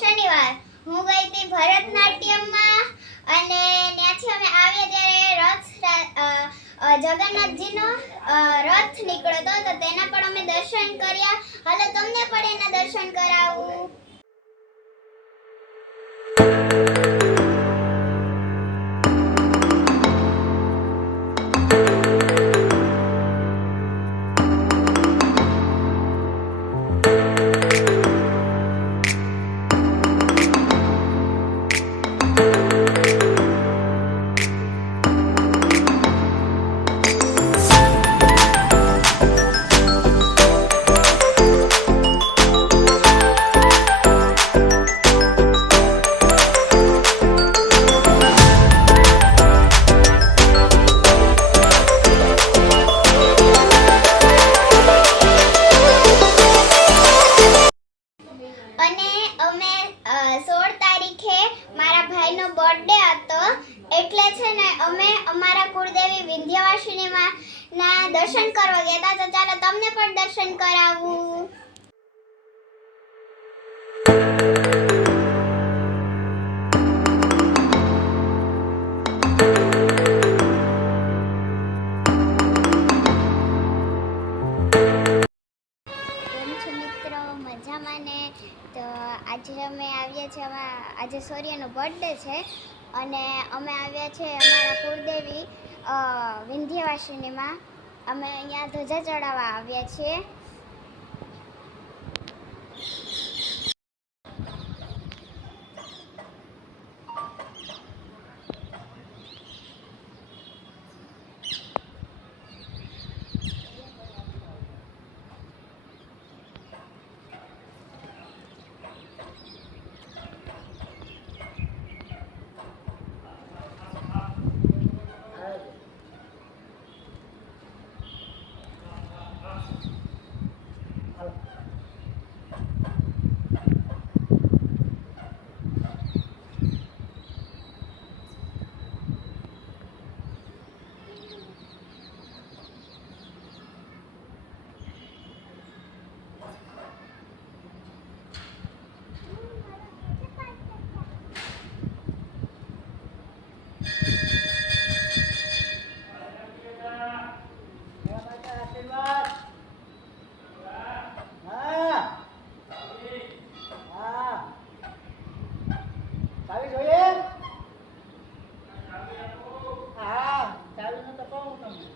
શનિવાર હું ગઈ હતી ભરતનાટ્યમમાં અને ત્યાંથી અમે આવ્યા ત્યારે જગન્નાથજીનો રથ નીકળ્યો હતો તો તેના પણ અમે દર્શન કર્યા. હાલો તમને પણ એના દર્શન કરાવું. અને અમે 16 તારીખે મારા ભાઈનો બર્થડે હતો એટલે છે ને અમે અમારા કુળદેવી વિંધ્યવાસિનીમાં ના દર્શન કરવા ગયા હતા. તો ચાલો તમને પણ દર્શન કરાવું. મજામાં ને? તો આજે અમે આવ્યા છીએ, આજે સૂર્યનો બર્થડે છે અને અમે આવ્યા છે અમારા કુળદેવી વિંધ્યવાસિનીમાં. અમે અહીંયા ધજા ચડાવવા આવ્યા છીએ. ચાવી નો તો કહું તમને.